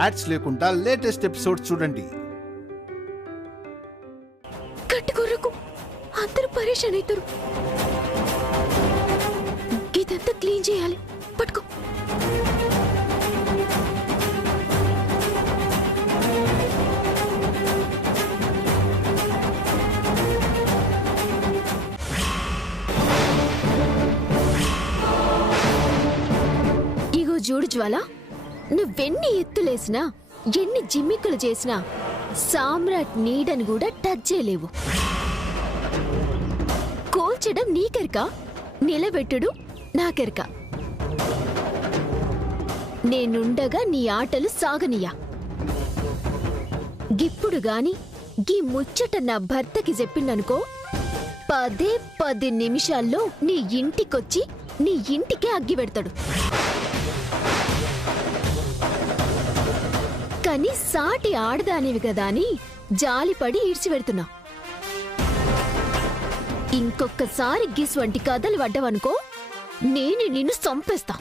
Ads లేకుండా latest episodes చూడండి. కట్టుకోరకు అందరూ పరేషాన్ అవుతారు. ఇదంతా క్లీన్ చేయాలి. పట్టుకో. ఇగో చూడు జ్వాల, నువ్వెన్ని ఎత్తులేసినా ఎన్ని జిమ్మిక్కులు చేసినా సామ్రాట్ నీడని కూడా టచ్ చేయలేవు. కోల్చడం నీకెరక, నిలబెట్టుడు నాకెరక. నేనుండగా నీ ఆటలు సాగనియా. గిప్పుడు గాని గీ ముచ్చట నా భర్తకి చెప్పిందనుకో, 10 నిమిషాల్లో నీ ఇంటికొచ్చి నీ ఇంటికే అగ్గి పెడతాడు. కానీ సాటి ఆడదానివి కదా అని జాలిపడి ఈడ్చిపెడుతున్నా. ఇంకొక్కసారి గిస్వంటి కథలు పడ్డావనుకో, నేను నిన్ను చంపేస్తా.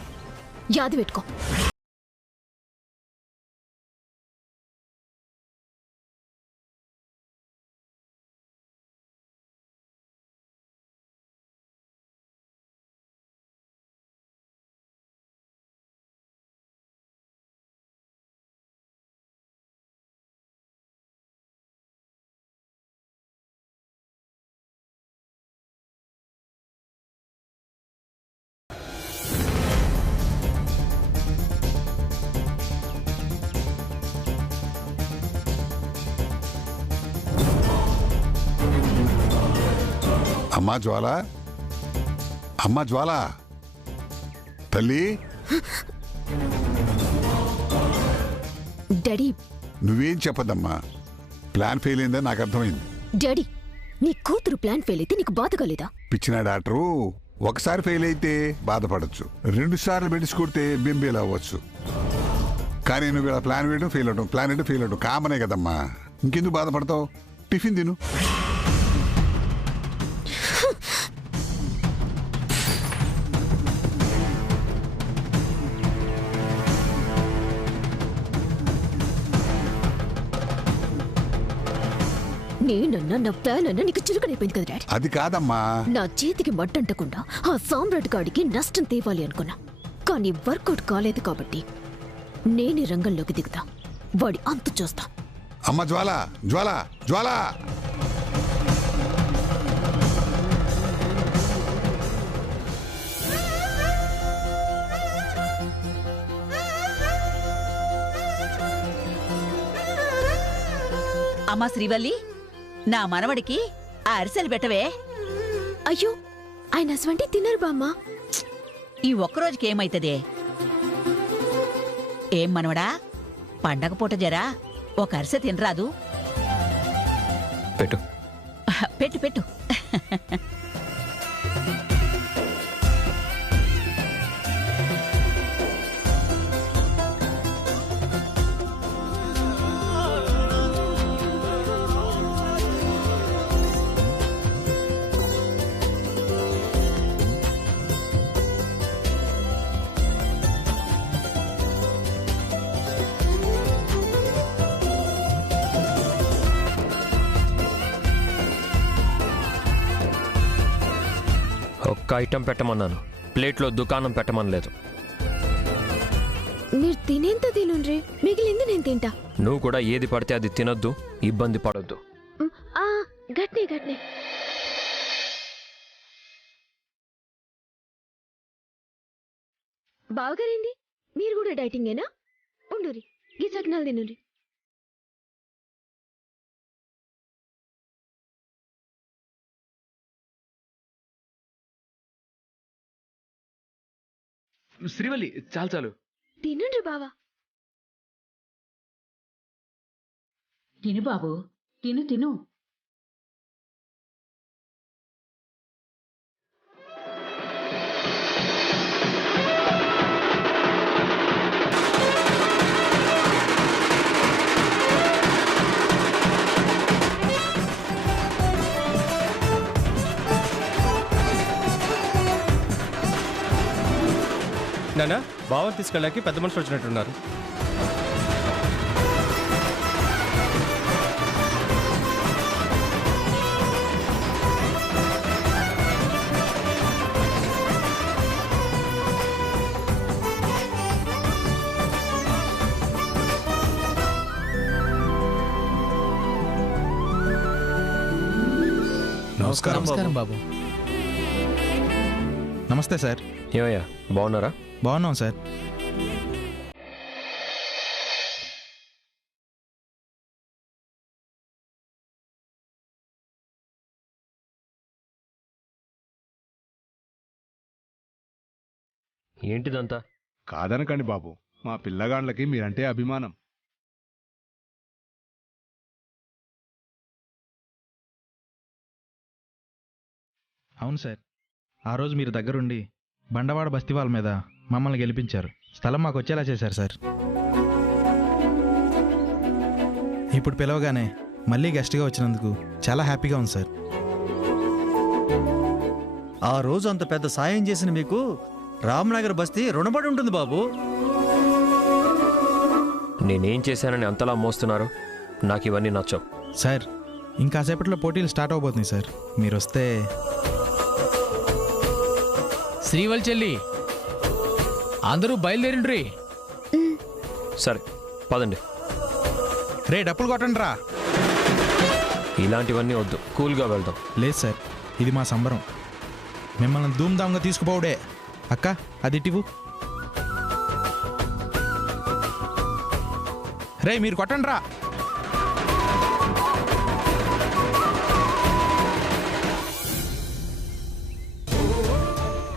యాది పెట్టుకో. అమ్మా జ్వాల, అమ్మా జ్వాల, తల్లి. డాడీ, నువ్వేం చెప్పదమ్మా. ప్లాన్ ఫెయిల్ అయిందని నాకు అర్థమైంది. డాడీ, నీ కూతురు ప్లాన్ ఫెయిల్ అయితే నీకు బాధ కలేదా? పిచ్చిన డాక్టరు, ఒకసారి ఫెయిల్ అయితే బాధపడచ్చు, 2 సార్లు మెడిసి కొడితే బెంబేలు అవ్వచ్చు. కానీ నువ్వు ఇలా ప్లాన్ వేయడం ఫెయిల్ అవడం, ప్లాన్ వేయడం ఫెయిల్ అవడం కామనే కదమ్మా. ఇంకెందుకు బాధపడతావు? టిఫిన్ తిను. నేనన్నా నా ప్లాన్ అన్నా నీకు చురుకనైపోయింది కదా డాడీ. అది కాదమ్మా. నా చేతికి మట్టంటకుండా ఆ సామ్రాట్ గాడికి నష్టం తేవాలి అనుకున్నా. కానీ వర్కౌట్ కాలేదు కాబట్టి నేనే రంగంలోకి దిగుతా. వాడి అంత చూస్తా. అమ్మ జ్వాల, జ్వాల, జ్వాల. అమ్మా శ్రీవల్లి, నా మనవడికి ఆ అరిసెలు పెట్టవే. అయ్యో, ఆయన అసవంటి తినరు బామ్మ. ఈ ఒక్కరోజుకి ఏమైతదే? ఏం మనవడా, పండగ పూట జరా ఒక అరిసె తినరాదు? పెట్టు పెట్టు పెట్టు. ఒక్క ఐటెం పెట్టమన్నాను, ప్లేట్లో దుకాణం పెట్టమనలేదు. మీరు తినేంత తినుండ్రి, మిగిలింది నేను తింటా. నువ్వు కూడా ఏది పడితే అది తినొద్దు, ఇబ్బంది పడొద్దు. గట్నే గట్నే. బావగారేంది, మీరు కూడా డైటింగేనా? ఉండురి, ఈ సకినాలు తినుండ్రి. శ్రీవల్లి, చాలు చాలు. తినుండ్రి బావా. తిను బాబు, తిను తిను. నాన్న, బావని తీసుకెళ్ళాకి పెద్ద మనుషులు వచ్చినట్టున్నారు. నమస్కారం బాబు. నమస్తే సార్. ఏమయ్యా బాగున్నారా? బాగున్నాం సార్. ఏంటిదంతా? కాదనకండి బాబు, మా పిల్లగాండ్లకి మీరంటే అభిమానం. అవును సార్, ఆ రోజు మీరు దగ్గరుండి బండవాడ బస్తీవాళ్ళ మీద మమ్మల్ని గెలిపించారు. స్థలం మాకు వచ్చేలా చేశారు సార్. ఇప్పుడు పిలవగానే మళ్ళీ గెస్ట్గా వచ్చినందుకు చాలా హ్యాపీగా ఉంది సార్. ఆ రోజు అంత పెద్ద సాయం చేసిన మీకు రామ్నగర్ బస్తీ రుణపడి ఉంటుంది బాబు. నేనేం చేశానని అంతలా మోస్తున్నారు? నాకు ఇవన్నీ నచ్చవు. సార్, ఇంకాసేపట్లో పోటీలు స్టార్ట్ అవబోతున్నాయి సార్. మీరు వస్తే. శ్రీవల్ చెల్లి, అందరూ బయలుదేరిండ్రి. సరే పదండి. రే డప్పులు కొట్టండి రా. ఇలాంటివన్నీ వద్దు, కూల్గా వెళ్దాం. లేదు సార్, ఇది మా సంబరం. మిమ్మల్ని ధూమ్ధామ్గా తీసుకుపోవడే. అక్క అది ఇటివు. రే మీరు కొట్టండి రా.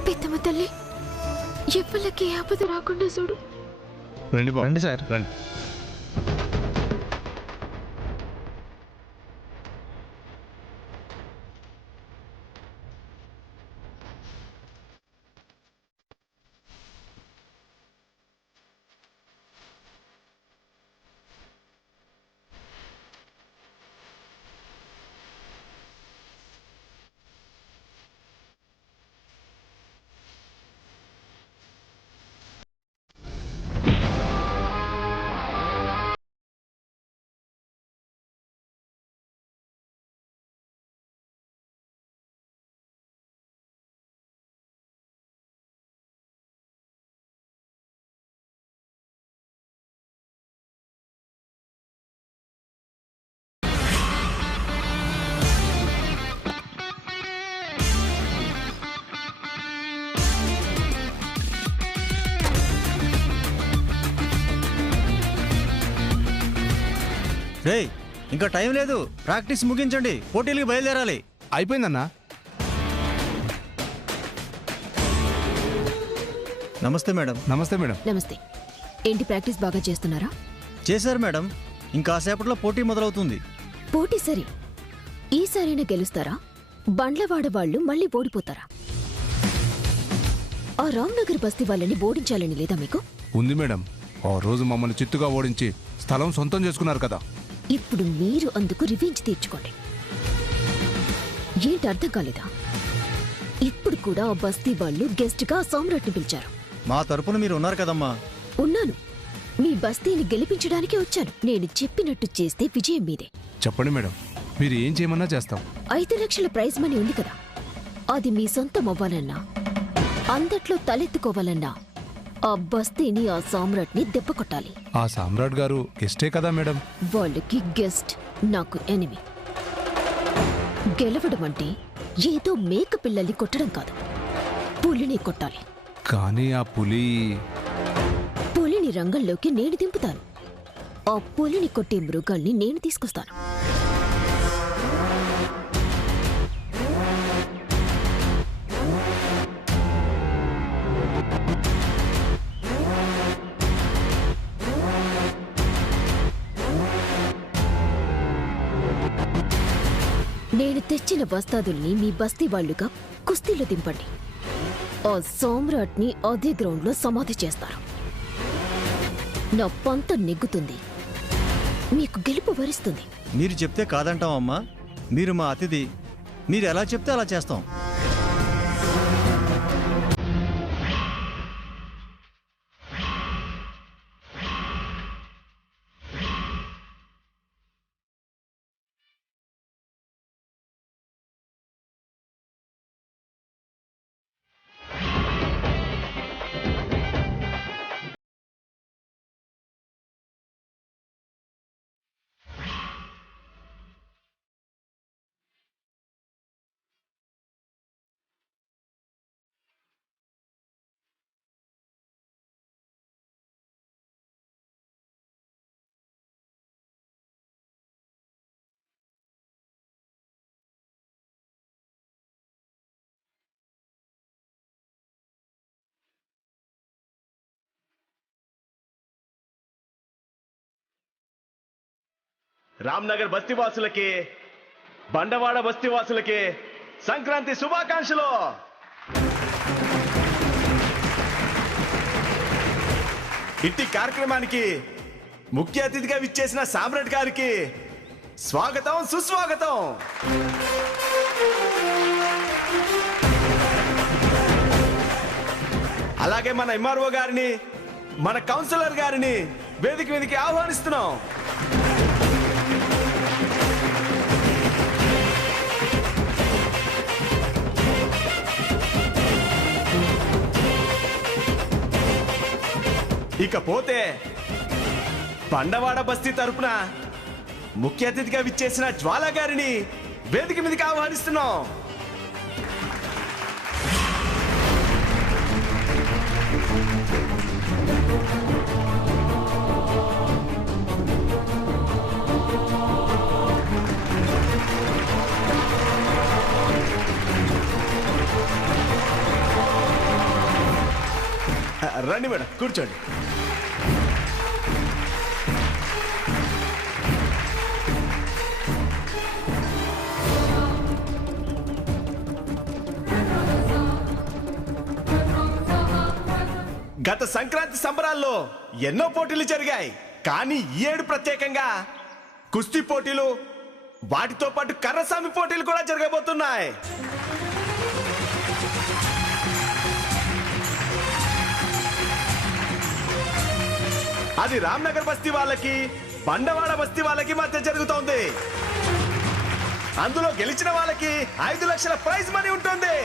పెద్దమ్మ తల్లి, ఎవ్వలకి ఆపద రాకుండా చూడు. రండి సార్. రండి. రే ఇంకా టైం లేదు, ప్రాక్టీస్ ముగించండి, పోటీలకు బయలుదేరాలి. అయిపోయిందన్నా. నమస్తే మేడం. నమస్తే మేడం. నమస్తే. ఏంటి ప్రాక్టీస్ బాగా చేస్తున్నారా? చేశారు మేడం, ఇంకాసేపట్లో పోటీ మొదలవుతుంది. పోటీ సరే, ఈసారైనా గెలుస్తారా? బండ్లవాడ వాళ్ళు మళ్ళీ ఓడిపోతారా? ఆ రామ్నగర్ బస్తీ వాళ్ళని ఓడించాలని లేదా మీకు? ఉంది మేడం. ఆ రోజు మమ్మల్ని చిత్తుగా ఓడించి స్థలం సొంతం చేసుకున్నారు కదా. ఇప్పుడు మీరు అందుకు రివెంజ్ తీర్చుకోండి. ఏంటి అర్థం కాలేదా? ఇప్పుడు కూడా ఆ బస్తీ వాళ్ళు గెస్ట్గా సామ్రాట్ని పిలిచారు. మా తరపున మీరు ఉన్నారు కదమ్మా. ఉన్నాను. మీ బస్తీని గెలిపించడానికే వచ్చాను. నేను చెప్పినట్టు చేస్తే విజయం మీదే. చెప్పండి మేడం, మీరు ఏం చేయమన్నా చేస్తాం. 5 లక్షల ప్రైజ్ మనీ ఉంది కదా, అది మీ సొంతం అవ్వాలన్నా, అందట్లో తలెత్తుకోవాలన్నా ఆ బస్తీని, ఆ సామ్రాట్ని దెబ్బ కొట్టాలి. ఆ సామ్రాట్ గారు గెస్టే కదా మేడం. వాళ్ళకి గెస్ట్, నాకు ఎనిమి. గెలవడం అంటే ఏదో మేక పిల్లల్ని కొట్టడం కాదు, పులిని కొట్టాలి. కానీ ఆ పులిని రంగంలోకి నేను దింపుతాను. ఆ పులిని కొట్టే మృగాల్ని నేను తీసుకొస్తాను. నేను తెచ్చిన వస్తాదుల్ని మీ బస్తీ వాళ్లుగా కుస్తీలో దింపండి. ఆ సామ్రాట్ని అదే గ్రౌండ్లో సమాధి చేస్తారు. నా పంత నెగ్గుతుంది, మీకు గెలుపు వరిస్తుంది. మీరు చెప్తే కాదంటాం అమ్మా. మీరు మా అతిథి, మీరు ఎలా చెప్తే అలా చేస్తాం. రామ్నగర్ బస్తీవాసులకి, బండవాడ బస్తీవాసులకి సంక్రాంతి శుభాకాంక్షలు. ఇట్టి కార్యక్రమానికి ముఖ్య అతిథిగా విచ్చేసిన సామ్రాట్ గారికి స్వాగతం, సుస్వాగతం. అలాగే మన ఎంఆర్ఓ గారిని, మన కౌన్సిలర్ గారిని వేదిక మీదకి ఆహ్వానిస్తున్నాం. ఇకపోతే బండవాడ బస్తీ తరపున ముఖ్య అతిథిగా విచ్చేసిన జ్వాల గారిని వేదిక మీదకి ఆహ్వానిస్తున్నాం. రండి మేడం, కూర్చోండి. గత సంక్రాంతి సంబరాల్లో ఎన్నో పోటీలు జరిగాయి. కానీ ఈ ఏడు ప్రత్యేకంగా కుస్తీ పోటీలు, వాటితో పాటు కర్రసామి పోటీలు కూడా జరగబోతున్నాయి. అది రామ్నగర్ బస్తీ వాళ్ళకి, బండవాడ బస్తీ వాళ్ళకి మధ్య జరుగుతోంది. అందులో గెలిచిన వాళ్ళకి 5 లక్షల ప్రైజ్ మనీ ఉంటుంది.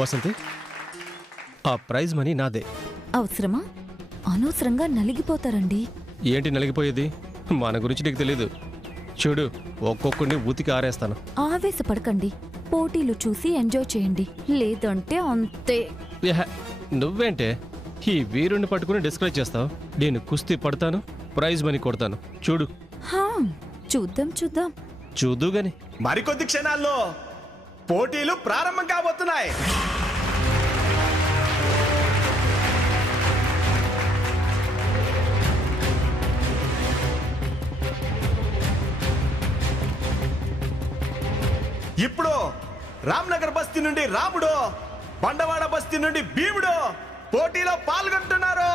వసంతి, ఆ ప్రైజ్ మనీ నాదే. అవసరమా? అనవసరంగా నలిగిపోతారండి. ఏంటి నలిగిపోయేది? మన గురించి నీకు తెలీదు. చూడు, ఒక్కొక్కడిని ఉతికి ఆరేస్తాను. ఆవేశపడకండి, పోటీలు చూసి ఎంజాయ్ చేయండి, లేదంటే అంతే. యహ, నువ్వేంటే ఈ వీరుణ్ణి పట్టుకుని డిస్కరేజ్ చేస్తావు? నేను కుస్తీ పడతాను, ప్రైజ్ మనీ కొడతాను. చూడు. చూద్దాం చూద్దాం. చూద్దుగాని. మరికొద్ది క్షణాల్లో పోటీలు ప్రారంభం కాబోతున్నాయి. ఇప్పుడు రామ్నగర్ బస్తీ నుండి రాముడు, బండవాడ బస్తీ నుండి భీముడు పోటీలో పాల్గొంటున్నారు.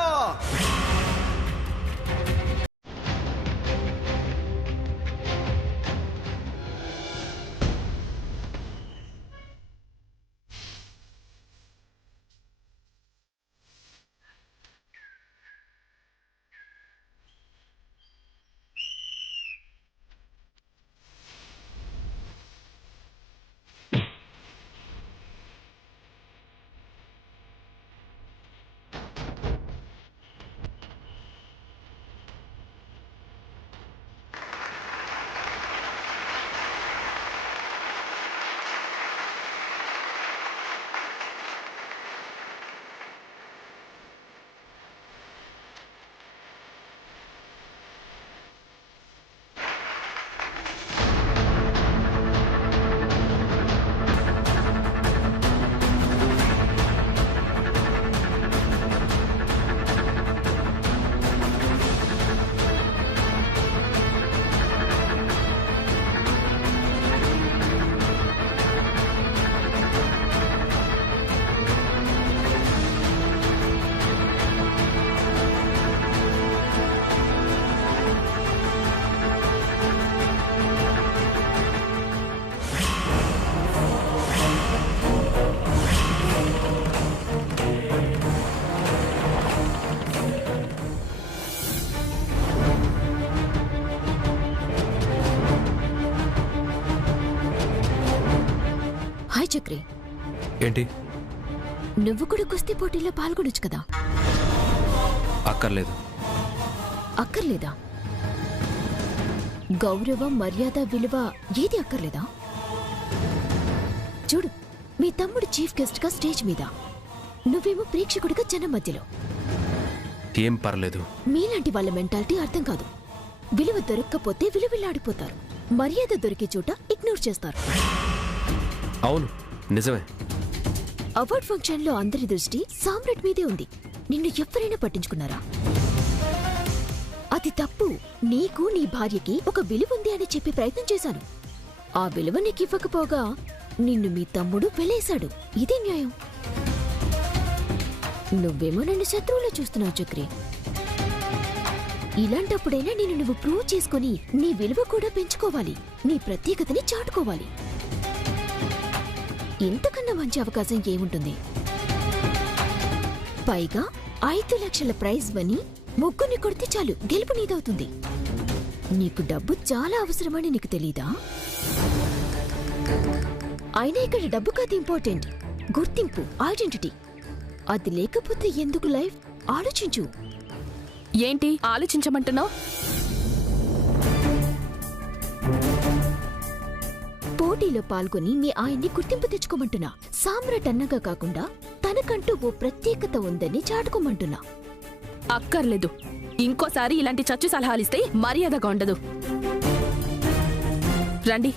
చక్రి, ఏంటి? నువ్వు కూడా కుస్తీ పోటీలో పాల్గొనొచ్చు కదా. అక్కర్లేదు. అక్కర్లేదా? గౌరవం, మర్యాద, విలువ ఏది అక్కర్లేదా? చూడు, మీ తమ్ముడు చీఫ్ గెస్ట్ గా స్టేజ్ మీద, నువ్వేమో ప్రేక్షకుడిగా జనం మధ్యలో. ఏం పర్లేదు. మీలాంటి వాళ్ళ మెంటాలిటీ అర్థం కాదు. విలువ దొరక్కపోతే విలువిల్లాడిపోతారు. మర్యాద దొరికే చోట ఇగ్నోర్ చేస్తారు. అవును, నిజమే. అవార్డ్ ఫంక్షన్లో అందరి దృష్టి సామ్రాట్ మీదే ఉంది. నిన్ను ఎవరైనా పట్టించుకున్నారా? అది తప్పు. నీకు నీ భార్యకి ఒక విలువ ఉంది అని చెప్పి ప్రయత్నం చేశాను. ఆ విలువ నీకివ్వకపోగా నిన్ను మీ తమ్ముడు వెలేశాడు. ఇదే న్యాయం. నువ్వేమో నన్ను శత్రువులో చూస్తున్నావు చక్రి. ఇలాంటప్పుడైనా నేను నువ్వు ప్రూవ్ చేసుకుని నీ విలువ కూడా పెంచుకోవాలి. నీ ప్రత్యేకతని చాటుకోవాలి. ఇంతకన్నా మంచి అవకాశం ఏముంటుంది? పైగా 5 లక్షల ప్రైజ్ మనీ ముగ్గురిని కొడితే చాలు, గెలుపు నీదవుతుంది. నీకు డబ్బు చాలా అవసరమని నీకు తెలీదా? అయినా ఇక్కడ డబ్బు కాదు ఇంపార్టెంట్, గుర్తింపు, ఐడెంటిటీ. అది లేకపోతే ఎందుకు లైఫ్? ఆలోచించు. ఏంటి ఆలోచించమంటున్నావు? పోటీలో పాల్గొని మీ ఆయన్ని గుర్తింపు తెచ్చుకోమంటున్నా. సామ్రాట్ అన్నగా కాకుండా తనకంటూ ఓ ప్రత్యేకత ఉందని చాటుకోమంటున్నా. అక్కర్లేదు. ఇంకోసారి ఇలాంటి చచ్చు సలహాలిస్తే మర్యాదగా ఉండదు. రండి.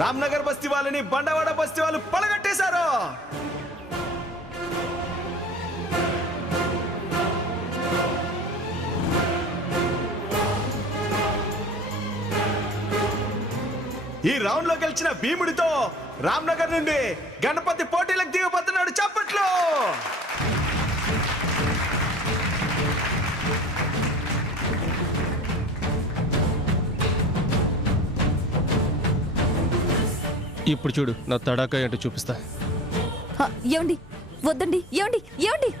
రామ్నగర్ బస్తీ వాళ్ళని బండవాడ బస్తీ వాళ్ళు పడగట్టేశారు. ఈ రౌండ్ లో గెలిచిన భీముడితో రామ్నగర్ నుండి గణపతి పోటీలకు దిగబోతున్నాడు. చప్పట్లు. ఇప్పుడు చూడు నా తడాకా ఏంటో చూపిస్తా. ఏమండి? వద్దండి. ఏమండి? ఏమండి?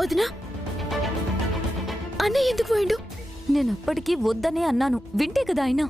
వదినా, అన్నయ్య ఎందుకు పోయిండు? నేను అప్పటికీ వద్దనే అన్నాను. వింటే కదా అయినా.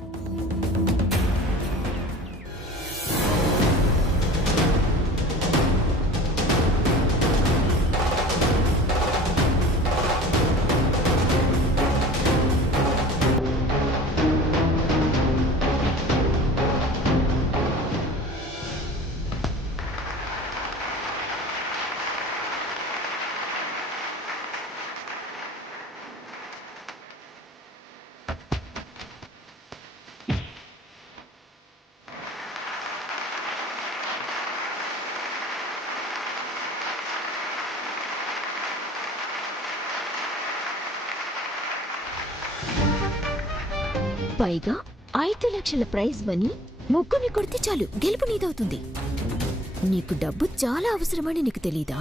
పైగా 5 లక్షల ప్రైజ్ మనీ ముగ్గురిని కొడితే చాలు, గెలుపు నీదవుతుంది. నీకు డబ్బు చాలా అవసరమని నీకు తెలీదా?